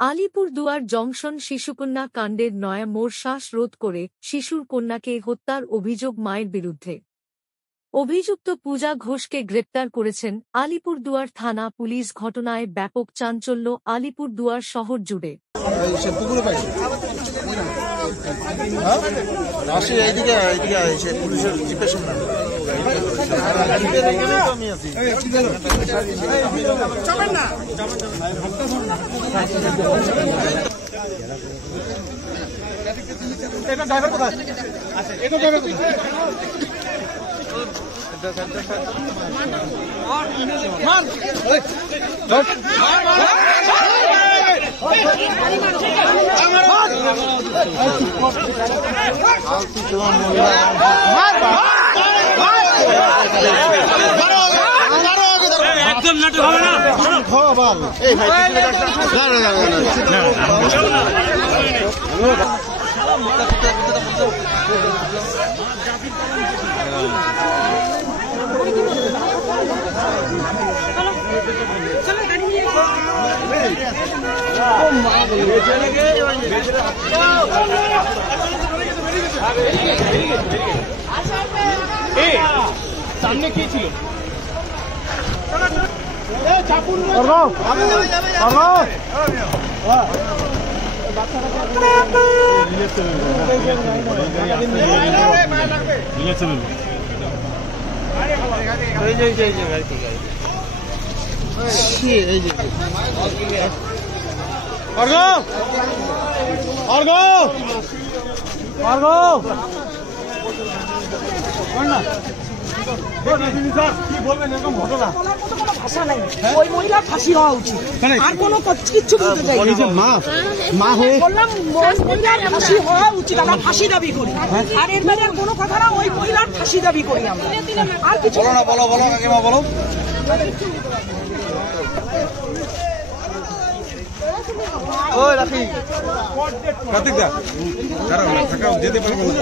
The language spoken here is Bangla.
আলিপুরদুয়ার জংশন শিশুকন্যা কাণ্ডের নয়া মোড় শ্বাসরোধ করে শিশুর কন্যাকে হত্যার অভিযোগ মায়ের বিরুদ্ধে। অভিযুক্ত পূজা ঘোষকে গ্রেপ্তার করেছেন আলিপুরদুয়ার থানা পুলিশ। ঘটনায় ব্যাপক চাঞ্চল্য আলিপুরদুয়ার শহর জুড়ে। একদম নাটক হবে না। সামনে কি ছিল? কি বলবেন এরকম ঘটনা? ভাষা নাই, ওই মহিলার ফাঁসি হওয়া উচিত। আর কোনো কিচ্ছু বলতে চাই মা হয়ে বললাম মহিলার ফাঁসি হওয়া উচিত। আমরা ফাঁসি দাবি করি, আর এর বাইরে কোনো কথা না। ওই মহিলার ফাঁসি দাবি করি আমরা, আর কিছু বলো না। বলো বলো কাকিমা বলো। ওই রাখি কার্তিক দা দাঁড়াও, যেতে পারবো না।